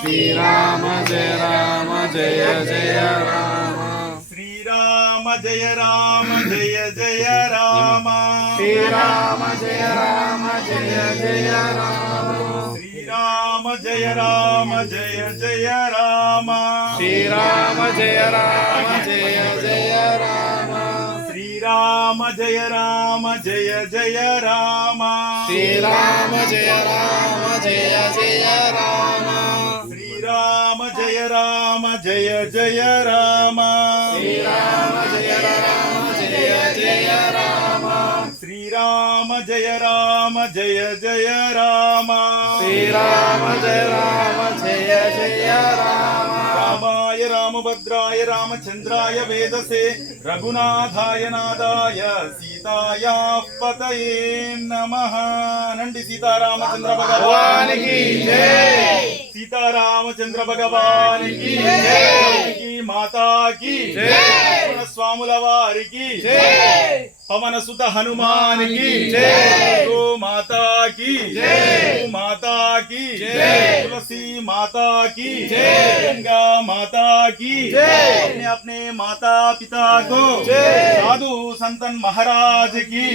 శ్రీరామ జయ రామ జయ జయ రామ శ్రీరామ జయ రామ జయ జయ రామ శ్రీరామ జయ రామ జయ జయ రామ శ్రీరామ జయ రామ జయ జయ రామ శ్రీరామ జయ రామ జయ జయ రామ శ్రీరామ జయ రామ జయ జయ రామ శ్రీరామ జయ రామ జయ జయ రామ శ్రీరామ జయ రామ జయ జయ రామ శ్రీరామ జయ రామ జయ జయ రామ శ్రీరామ జయ రామ జయ జయ రామ శ్రీరామ జయ రామ జయ జయ రామ రామాయ రామభద్రాయ రామచంద్రాయ వేదసే రఘునాథాయ నాదాయ సీతాయా పతయే నమః. నండి సీతారామచంద్ర భగవానికి జై. సీతారామచంద్ర భగవానికి జై. మాతాకి జై. స్వాముల వారికి జై. పవన సుత హనుమానికి జై. గో మాతాకి జై. మాతాకి జై. తులసి మాతాకి జై. गंगा माता की जय। अपने अपने माता पिता को जय। साधु संतन महाराज की